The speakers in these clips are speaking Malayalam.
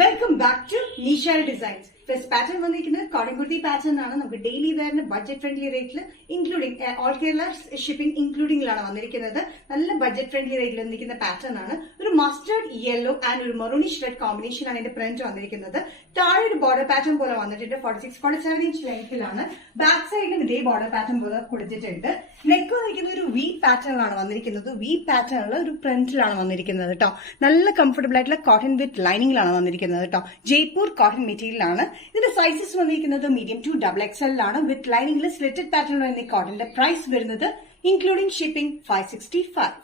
Welcome back to Nishal designs. First pattern വന്നിരിക്കുന്നത് കോട്ടൺ കുർത്തി പാറ്റേൺ ആണ്. നമുക്ക് ഡെയിലി വെയറിന് ബഡ്ജറ്റ് ഫ്രണ്ട്ലി റേറ്റിൽ ഇൻക്ലൂഡിംഗ് ഓൾ കേരള ഷിപ്പിംഗ് ഇൻക്ലൂഡിംഗിലാണ് വന്നിരിക്കുന്നത്. നല്ല ബഡ്ജറ്റ് ഫ്രണ്ട്ലി റേറ്റിൽ വന്നിരിക്കുന്ന പാറ്റേൺ ആണ്. ഒരു മസ്റ്റേർഡ് യെല്ലോ ആൻഡ് ഒരു മെറൂണിഷ് റെഡ് കോമ്പിനേഷൻ ആണ് ഇതിന്റെ പ്രിന്റ് വന്നിരിക്കുന്നത്. താഴെ ഒരു ബോർഡർ പാറ്റേൺ പോലെ വന്നിട്ടുണ്ട്. 46-47 ഇഞ്ച് ലെങ്ത്തിലാണ്. ബാക്ക് സൈഡിലും ഇതേ ബോർഡർ പാറ്റേൺ പോലെ കൊടുത്തിട്ടുണ്ട്. നെക്ക് വന്നിരിക്കുന്ന ഒരു വി പാറ്റേണിലാണ് വന്നിരിക്കുന്നത്. വി പാറ്റേണിൽ ഒരു പ്രിന്റിലാണ് വന്നിരിക്കുന്നത് കേട്ടോ. നല്ല കംഫർട്ടബിൾ ആയിട്ടുള്ള കോട്ടൺ വിത്ത് ലൈനിങ്ങിലാണ് വന്നിരിക്കുന്നത് കേട്ടോ. ജയ്പൂർ കോട്ടൺ മെറ്റീരിയലാണ്. ഇതിന്റെ സൈസസ് വന്നിരിക്കുന്നത് മീഡിയം ടു XXL ആണ്. വിത്ത് ലൈനിങ്ങിൽ സ്ലിറ്റഡ് പാറ്റേൺ വരുന്ന കോട്ടന്റെ പ്രൈസ് വരുന്നത് ഇൻക്ലൂഡിംഗ് ഷിപ്പിംഗ് 565.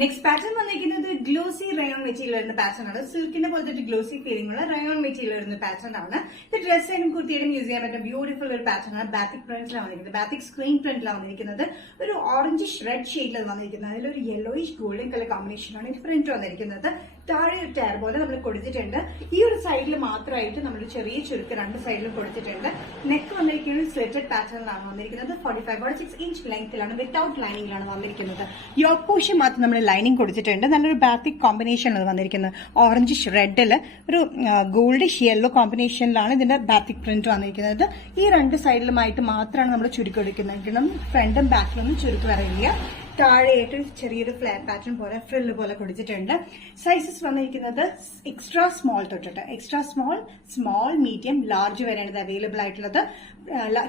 നെക്സ്റ്റ് പാറ്റേൺ വന്നിരിക്കുന്നത് ഗ്ലോസി റയോൺ മെറ്റീരിയൽ വരുന്ന പാറ്റേൺ ആണ്. സിൽക്കിന്റെ പോലത്തെ ഗ്ലോസി ഫീലിംഗ് ഉള്ള റയോൺ മെറ്റീരിയൽ വരുന്ന പാറ്റേൺ ആണ്. ഇത് ഡ്രസ്സിനും കുർത്തിയിലും യൂസ് ചെയ്യാൻ പറ്റുന്ന ബ്യൂട്ടിഫുൾ ഒരു പാറ്റേൺ ആണ്. ബാത്തിക് പ്രിന്റിലാണ് വന്നിരിക്കുന്നത്. ബാത്തിക് സ്ക്രീൻ പ്രിന്റിലാണ് വന്നിരിക്കുന്നത്. ഒരു ഓറഞ്ചിഷ് റെഡ് ഷെയ്ഡിലാണ് വന്നിരിക്കുന്നത്. അതിലൊരു യെല്ലോയിഷ് ഗോൾഡൻ കളർ കോമ്പിനേഷനാണ് ഈ പ്രിന്റ് വന്നിരിക്കുന്നത്. താഴെ ഒരു ടയർ പോലെ നമ്മൾ കൊടുത്തിട്ടുണ്ട്. ഈ ഒരു സൈഡിൽ മാത്രമായിട്ട് നമ്മൾ ചെറിയ ചുരുക്ക് രണ്ട് സൈഡിലും കൊടുത്തിട്ടുണ്ട്. നെക്ക് വന്നിരിക്കുന്നത് സ്ലിറ്റഡ് പാറ്റേണിലാണ് വന്നിരിക്കുന്നത്. 45-46 ഇഞ്ച് ലെങ്ത്തിലാണ്. വിത്തൌട്ട് ലൈനിങ്ങിലാണ് വന്നിരിക്കുന്നത്. യോക്ക് പോർഷൻ മാത്രം നമ്മൾ ലൈനിങ് കൊടുത്തിട്ടുണ്ട്. നല്ലൊരു ബാത്തിക് കോമ്പിനേഷനിലാണ് വന്നിരിക്കുന്നത്. ഓറഞ്ചിഷ് റെഡില് ഒരു ഗോൾഡിഷ് യെല്ലോ കോമ്പിനേഷനിലാണ് ഇതിന്റെ ബാത്തിക് പ്രിന്റ് വന്നിരിക്കുന്നത്. ഈ രണ്ട് സൈഡിലുമായിട്ട് മാത്രമാണ് നമ്മൾ ചുരുക്ക് എടുക്കുന്നത്. ഫ്രണ്ടും ബാക്കിലൊന്നും ചുരുക്ക് വരില്ല. താഴെയായിട്ട് ചെറിയൊരു ഫ്ലാറ്റ് പാറ്റേൺ പോലെ ഫ്രില്ല് പോലെ കൊടുത്തിട്ടുണ്ട്. സൈസസ് വന്നിരിക്കുന്നത് എക്സ്ട്രാ സ്മോൾ തൊട്ടിട്ട് extra small, small, medium, large വരെയാണ് ഇത് അവൈലബിൾ ആയിട്ടുള്ളത്.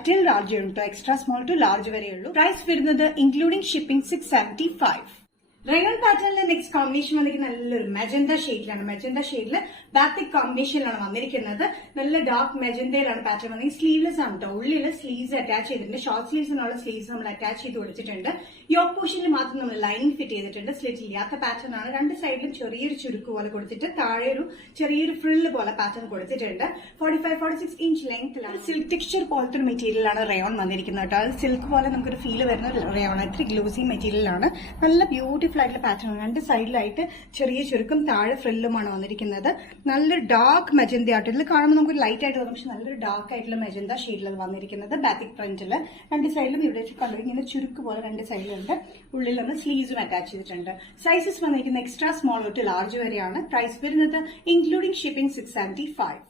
ടിൽ ലാർജ് ഉണ്ട്. എക്സ്ട്രാ സ്മോൾ ടു ലാർജ് വരെയുള്ളൂ. പ്രൈസ് വരുന്നത് ഇൻക്ലൂഡിംഗ് ഷിപ്പിംഗ് 675. റയോൺ പാറ്റേണിലെ നെക്സ്റ്റ് കോമ്പിനേഷൻ വന്നിരിക്കുന്നത് നല്ലൊരു മെജന്ത ഷെയ്ഡിലാണ്. മെജന്ത ഷെയ്ഡില് ബാത്തിക് കോമ്പിനേഷനിലാണ് വന്നിരിക്കുന്നത്. നല്ല ഡാർക്ക് മെജന്തയിലാണ് പാറ്റേൺ വന്നിരിക്കുന്നത്. സ്ലീവ്ലെസ് ആണ് കേട്ടോ. ഉള്ളിൽ സ്ലീവ്സ് അറ്റാച്ച് ചെയ്തിട്ടുണ്ട്. ഷോർട്ട് സ്ലീവ്സിനുള്ള സ്ലീവ്സ് നമ്മൾ അറ്റാച്ച് ചെയ്ത് കൊടുത്തിട്ടുണ്ട്. യോക്ക് പോർഷനിൽ മാത്രം നമ്മൾ ലൈനിങ് ഫിറ്റ് ചെയ്തിട്ടുണ്ട്. സ്ലിറ്റ് ഇല്ലാത്ത പാറ്റേൺ ആണ്. രണ്ട് സൈഡിലും ചെറിയൊരു ചുരുക്ക് പോലെ കൊടുത്തിട്ട് താഴെ ഒരു ചെറിയൊരു ഫ്രില്ല് പോലെ പാറ്റേൺ കൊടുത്തിട്ടുണ്ട്. 45-46 ഇഞ്ച് ലെങ്ത്തിലാണ്. സിൽക്ക് ടെക്സ്ചർ പോലത്തെ ഒരു മെറ്റീരിയലാണ് റയോൺ വന്നിരിക്കുന്നത് കേട്ടോ. അത് സിൽക്ക് പോലെ നമുക്കൊരു ഫീൽ വരുന്ന റയോൺ. ഇത്തിരി ഗ്ലൂസി മെറ്റീരിയലാണ്. നല്ല ബ്യൂട്ടിഫുൾ ആയിട്ടുള്ള പാറ്റേൺ. രണ്ട് സൈഡിലായിട്ട് ചെറിയ ചുരുക്കും താഴെ ഫ്രില്ലുമാണ് വന്നിരിക്കുന്നത്. നല്ലൊരു ഡാർക്ക് മെജന്ത ആയിട്ട് ഇതിൽ കാണുമ്പോൾ നമുക്ക് ലൈറ്റ് ആയിട്ട് തോന്നും. പക്ഷെ നല്ലൊരു ഡാർക്ക് ആയിട്ടുള്ള മെജന്ത ഷെയ്ഡിലാണ് വന്നിരിക്കുന്നത്. ബാത്തിക് പ്രിന്റില് രണ്ട് സൈഡിലും ഇവിടെ കളർ ഇങ്ങനെ ചുരുക്ക് പോലെ രണ്ട് സൈഡിലുണ്ട്. ഉള്ളിൽ നമ്മൾ സ്ലീവ്സും അറ്റാച്ച് ചെയ്തിട്ടുണ്ട്. സൈസസ് വന്നിരിക്കുന്നത് എക്സ്ട്രാ സ്മോൾ തൊട്ട് ലാർജ് വരെയാണ്. പ്രൈസ് വരുന്നത് ഇൻക്ലൂഡിംഗ് ഷിപ്പിംഗ് 675.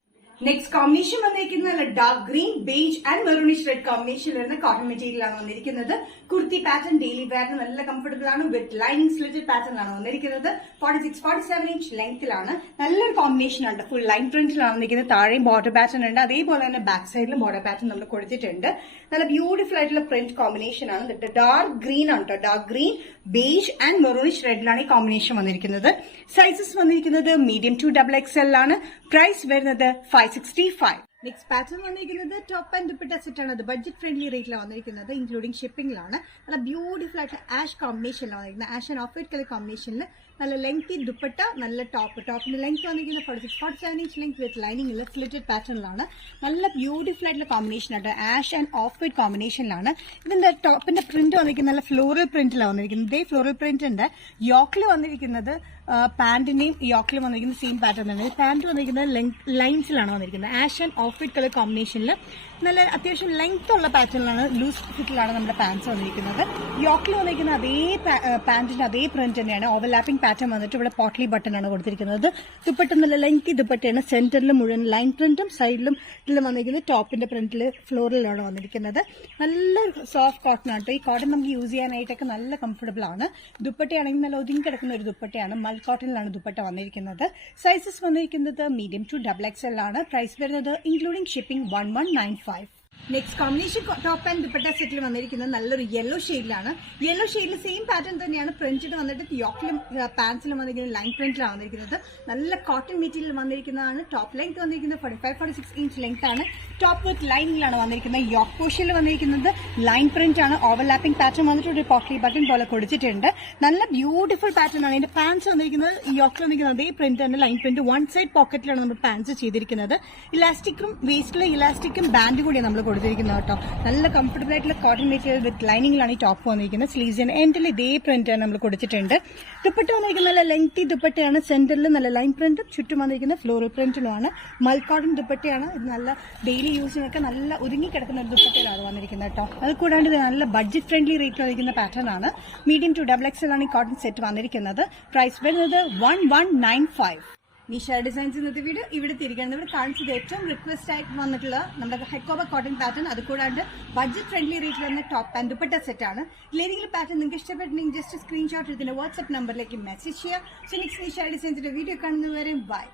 നെക്സ്റ്റ് കോമ്പിനേഷൻ വന്നിരിക്കുന്നത് dark green, beige and maroonish red combination വരുന്ന കോട്ടൺ മെറ്റീരിയലാണ് വന്നിരിക്കുന്നത്. കുർത്തി പാറ്റേൺ ഡെയിലി വെയറിന് നല്ല കംഫർട്ടബിൾ ആണ്. വിത്ത് ലൈനിങ് സ്ലിറ്റഡ് പാറ്റേണിലാണ് വന്നിരിക്കുന്നത്. 46-47 ഇഞ്ച് ലെങ്ത്തിലാണ്. നല്ലൊരു കോമ്പിനേഷൻ ഉണ്ട്. ഫുൾ ലൈൻ പ്രിന്റിലാണ് വന്നിരിക്കുന്നത്. താഴെയും ബോർഡർ പാറ്റേൺ ഉണ്ട്. അതേപോലെ തന്നെ ബാക്ക് സൈഡിലും ബോർഡർ പാറ്റേൺ നമ്മൾ കൊടുത്തിട്ടുണ്ട്. നല്ല ബ്യൂട്ടിഫുൾ ആയിട്ടുള്ള പ്രിന്റ് കോമ്പിനേഷൻ ആണ്. ഡാർക്ക് ഗ്രീൻ ആണ് കേട്ടോ. Dark green, beige and maroonish റെഡിലാണ് ഈ കോമ്പിനേഷൻ വന്നിരിക്കുന്നത്. സൈസസ് വന്നിരിക്കുന്നത് മീഡിയം ടു XXL ആണ്. പ്രൈസ് വരുന്നത് 565. നെക്സ്റ്റ് പാറ്റേൺ വന്നിരിക്കുന്നത് ടോപ്പ് ആൻഡ് ദുപ്പട്ട സെറ്റ് ആണ്. അത് ബഡ്ജറ്റ് ഫ്രണ്ട്ലി റേറ്റിലാണ് വന്നിരിക്കുന്നത്. ഇൻക്ലൂഡിംഗ് ഷിപ്പിംഗിലാണ്. നല്ല ബ്യൂട്ടിഫുൾ ആയിട്ട് ആഷ് കോമ്പിനേഷനിലാണ് വന്നിരിക്കുന്നത്. Ash and off white colour കോമ്പിനേഷനിൽ നല്ല ലെങ്തി ദുപ്പട്ട, നല്ല ടോപ്പിന്റെ ലെങ്ത് വന്നിരിക്കുന്നത് 46-47 ഇഞ്ച് ലെങ്ത് വിത്ത് ലൈനിങ്ങിൽ സ്ലിറ്റഡ് പാറ്റേണിലാണ്. നല്ല ബ്യൂട്ടിഫുൾ ആയിട്ടുള്ള കോമ്പിനേഷൻ ആണ്. ആഷ് ആൻഡ് ഓഫ് വൈറ്റ് കോമ്പിനേഷനിലാണ്. ഇതിന്റെ ടോപ്പിന്റെ പ്രിന്റ് വന്നിരിക്കുന്നത് നല്ല ഫ്ലോറൽ പ്രിന്റിലാണ് വന്നിരിക്കുന്നത്. ഇതേ ഫ്ലോറൽ പ്രിന്റിന്റെ യോക്കിൽ വന്നിരിക്കുന്നത് പാന്റിന്റെയും യോക്കിൽ വന്നിരിക്കുന്ന സെയിം പാറ്റേൺ തന്നെ. പാന്റ് വന്നിരിക്കുന്നത് ലൈൻസിലാണ് വന്നിരിക്കുന്നത്. Ash and off white colour കോമ്പിനേഷനിൽ നല്ല അത്യാവശ്യം ലെങ്ത് ഉള്ള പാറ്റേണിലാണ്, ലൂസ് ഫിറ്റിലാണ് നമ്മുടെ പാന്റ്സ് വന്നിരിക്കുന്നത്. യോക്കിൽ വന്നിരിക്കുന്ന അതേ പാന്റിന്റെ അതേ പ്രിന്റ് തന്നെയാണ്. ഓവർലാപ്പിംഗ് പാറ്റേൺ വന്നിട്ട് ഇവിടെ പോട്ട്ലി ബട്ടൺ ആണ് കൊടുത്തിരിക്കുന്നത്. ദുപ്പട്ട നല്ല ലെങ്തി ദുപ്പട്ടയാണ്. സെന്ററിൽ മുഴുവൻ ലൈൻ പ്രിന്റും സൈഡിലും ഇതിലും വന്നിരിക്കുന്നത് ടോപ്പിന്റെ പ്രിന്റിൽ ഫ്ലോറിലാണ് വന്നിരിക്കുന്നത്. നല്ല സോഫ്റ്റ് കോട്ടൺ ആണ്. ഈ കോട്ടൺ നമുക്ക് യൂസ് ചെയ്യാനായിട്ടൊക്കെ നല്ല കംഫർട്ടബിൾ ആണ്. ദുപ്പട്ടയാണെങ്കിൽ നല്ല ഒതുങ്ങി കിടക്കുന്ന ഒരു ദുപ്പട്ടയാണ്. മൽ കോട്ടണിലാണ് ദുപ്പട്ട വന്നിരിക്കുന്നത്. സൈസസ് വന്നിരിക്കുന്നത് മീഡിയം ടു XXL ആണ്. പ്രൈസ് വരുന്നത് including shipping 1195. Next combination top and dupatta സെറ്റിൽ വന്നിരിക്കുന്നത് നല്ലൊരു യെല്ലോ ഷെയ്ഡിലാണ്. യെല്ലോ ഷെയ്ഡിൽ സെയിം പാറ്റേൺ തന്നെയാണ് പ്രിന്റിൽ വന്നിട്ട് യോക്കിലും പാൻസിലും വന്നിരിക്കുന്നത് ലൈൻ പ്രിന്റിലാണ് വന്നിരിക്കുന്നത്. നല്ല കോട്ടൺ മെറ്റീരിയൽ വന്നിരിക്കുന്നതാണ്. ടോപ്പ് ലെങ്ത് വന്നിരിക്കുന്നത് 45-46 ഇഞ്ച് ലെങ്ത് ആണ്. ടോപ്പ് വിത്ത് ലൈനിങ്ങിലാണ് വന്നിരിക്കുന്നത്. യോക്ക് പോർഷനിൽ വന്നിരിക്കുന്നത് ലൈൻ പ്രിന്റ് ആണ്. ഓവർലാപ്പിംഗ് പാറ്റേൺ വന്നിട്ട് ഒരു പോട്ട്ലി ബട്ടൺ പോലെ കൊടുത്തിട്ടുണ്ട്. നല്ല ബ്യൂട്ടിഫുൾ പാറ്റേൺ ആണ്. ഇതിന്റെ പാൻസ് വന്നിരിക്കുന്നത് യോക്കിൽ വന്നിരിക്കുന്നത് അതേ പ്രിന്റ് തന്നെ, ലൈൻ പ്രിന്റ്. വൺ സൈഡ് പോക്കറ്റിലാണ് നമ്മൾ പാൻസ് ചെയ്തിരിക്കുന്നത്. ഇലാസ്റ്റിക്കും വേസ്റ്റിലെ ഇലാസ്റ്റിക്കും ബാൻഡ് കൂടിയാണ് നമ്മൾ കൊടുത്തിരിക്കുന്നത് കേട്ടോ. നല്ല കംഫർട്ടബിൾ ആയിട്ടുള്ള കോട്ടൺ മെറ്റീരിയൽ വിത്ത് ലൈനിങ്ങിലാണ് ഈ ടോപ്പ് വന്നിരിക്കുന്നത്. സ്ലീവ്സിന് എൻഡിൽ ഇതേ പ്രിന്റ് നമ്മൾ കൊടുത്തിട്ടുണ്ട്. ദുപ്പട്ട വന്നിരിക്കുന്നത് നല്ല ലെങ്തി ദുപ്പട്ടയാണ്. സെന്ററിൽ നല്ല ലൈൻ പ്രിന്റും ചുറ്റും വന്നിരിക്കുന്ന ഫ്ലോറൽ പ്രിന്റിലുമാണ്. മൽ കോട്ടൺ ദുപ്പട്ടയാണ്. ഇത് നല്ല ഡെയിലി യൂസിനൊക്കെ നല്ല ഒതുങ്ങി കിടക്കുന്ന ഒരു ദുപ്പട്ടയിലാണ് വന്നിരിക്കുന്നത് കേട്ടോ. അത് കൂടാണ്ട് ഇത് നല്ല ബഡ്ജറ്റ് ഫ്രണ്ട്ലി റേറ്റ് വന്നിരിക്കുന്ന പാറ്റേൺ ആണ്. മീഡിയം ടു XXL ആണ് ഈ കോട്ടൺ സെറ്റ് വന്നിരിക്കുന്നത്. പ്രൈസ് വരുന്നത് 1195. നിഷ ഡിസൈൻസ് ഇന്നത്തെ വീഡിയോ ഇവിടെ തിരികണം. ഇവിടെ കാണിച്ചത് ഏറ്റവും റിക്വസ്റ്റ് ആയിട്ട് വന്നിട്ടുള്ള നമ്മുടെ ഹെക്കോബ കോട്ടൺ പാറ്റേൺ, അത് കൂടാണ്ട് ബഡ്ജറ്റ് ഫ്രണ്ട്ലി റേറ്റിൽ വന്ന ടോപ്പ് ആൻഡ് ദുപ്പട്ട സെറ്റ് ആണ്. ഇതിലേതെങ്കിലും പാറ്റേൺ നിങ്ങൾക്ക് ഇഷ്ടപ്പെട്ടെങ്കിൽ ജസ്റ്റ് സ്ക്രീൻഷോട്ട് എടുത്തിന്റെ വാട്സ്ആപ്പ് നമ്പറിലേക്ക് മെസ്സേജ് ചെയ്യുക. സോ നെക്സ്റ്റ് നിഷ ഡിസൈൻസിന്റെ വീഡിയോ കാണുന്നവരെ ബൈ.